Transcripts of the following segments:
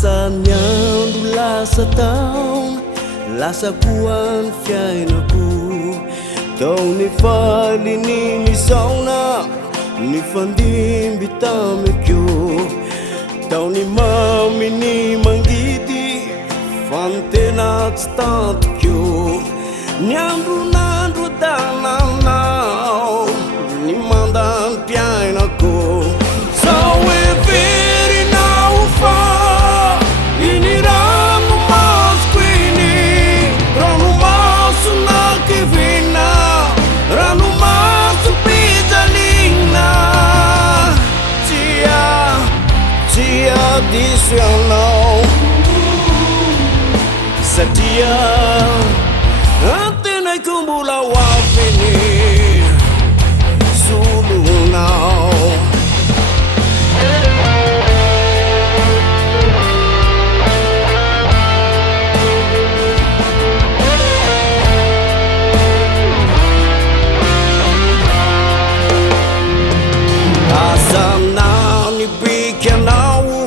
Nyandro lasa taona lasa koany fiainako tao ny faly ny misaona ny fandimby tamiko tao ny mamy ny mangidy fa ny tena tsy tantiko ny andronandro tananao ny mandany mpiainako sao everinao fa ini rano masoko iny rano maso nakivina rano maso pijalina tia diso ianao satria antenaiko mbola hoaviny solonao Azanao ny bikanao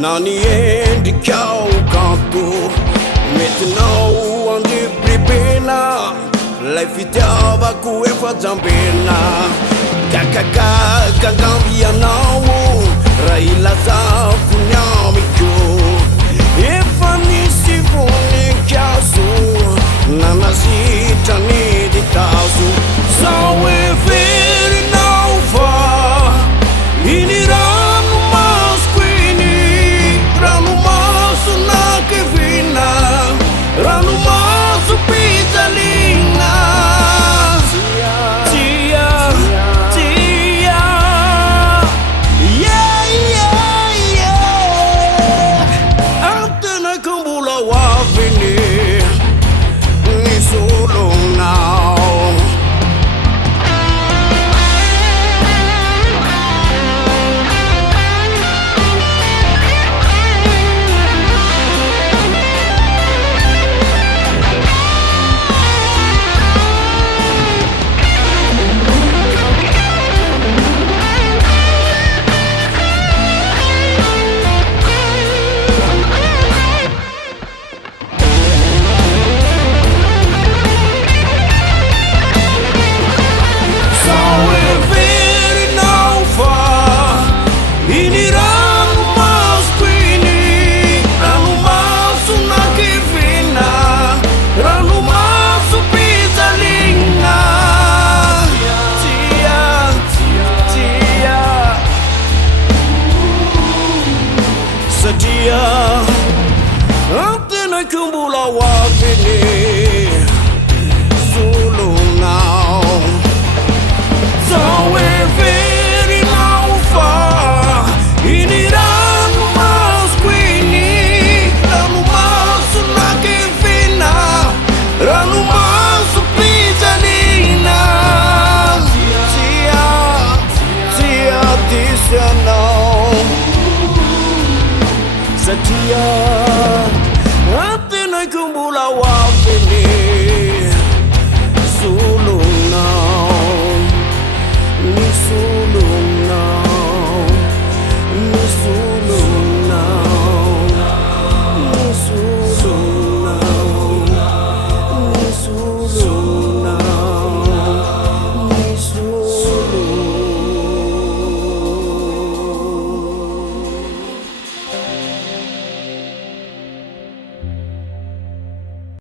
na ny endrikao kanto metinao andribribena lay fitiavako efa jambena kakakakagambianao raha ilazako ny amiko efa nisy voninkazo nanazitra ny ditazo sao